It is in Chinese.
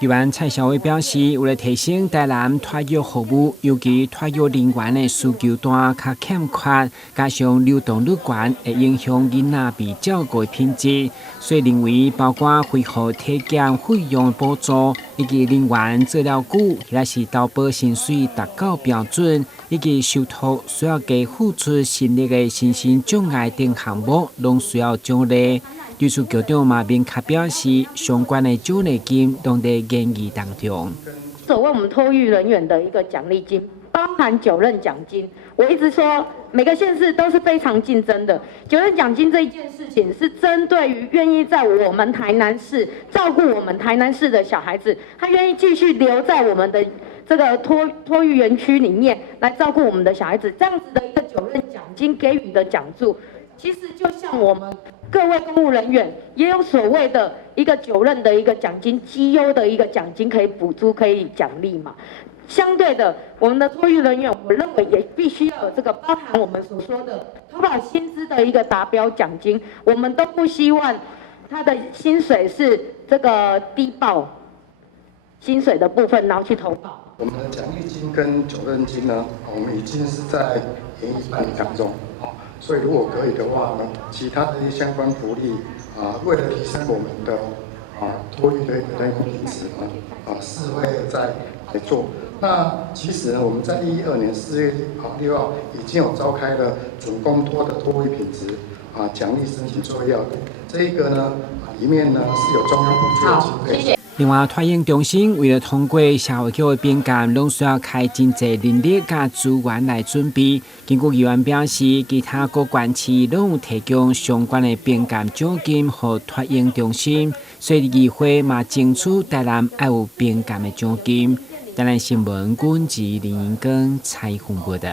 台湾蔡小伟表示，为了提升台南托育服务，尤其托育人员的需求端较欠缺，加上流动率高，会影响囡仔被照顾的品质。所以认为，包括恢复体检费用补助，以及人员做了久，也是投保薪水达到标准，以及受托需要加付出心力的身心障碍等项目，拢需要奖励。律师局长嘛明确表示，相关的奖励金都在研议当中。所谓我们托育人员的一个奖励金，包含9任奖金。我一直说，每个县市都是非常竞争的。9任奖金这一件事情，是针对于愿意在我们台南市照顾我们台南市的小孩子，他愿意继续留在我们的这个托育园区里面来照顾我们的小孩子，这样子的一个9任奖金给予的奖助，其实就像我们各位公务人员也有所谓的一个9任的一个奖金，绩优的一个奖金可以补助，可以奖励嘛。相对的，我们的托育人员，我认为也必须要有这个包含我们所说的投保薪资的一个达标奖金。我们都不希望他的薪水是这个低报薪水的部分，然后去投保。我们的奖励金跟9任金呢，我们已经是在研议办理当中。所以如果可以的话呢，其他的一些相关福利为了提升我们的托育的人员品质呢，是会再来做。那其实呢，我们在2012年4月6号已经有召开了准公托的托育品质奖励申请作业要点，这一个呢里面呢是有中央补助的经费。另外，托婴中心为了通过社会局的评鉴，拢需要开真济人力甲资源来准备。根据议员表示，其他各县市拢有提供相关的评鉴奖金予托婴中心，所以议会嘛争取台南要有评鉴的奖金。台南新闻，阮是林英根采访报道。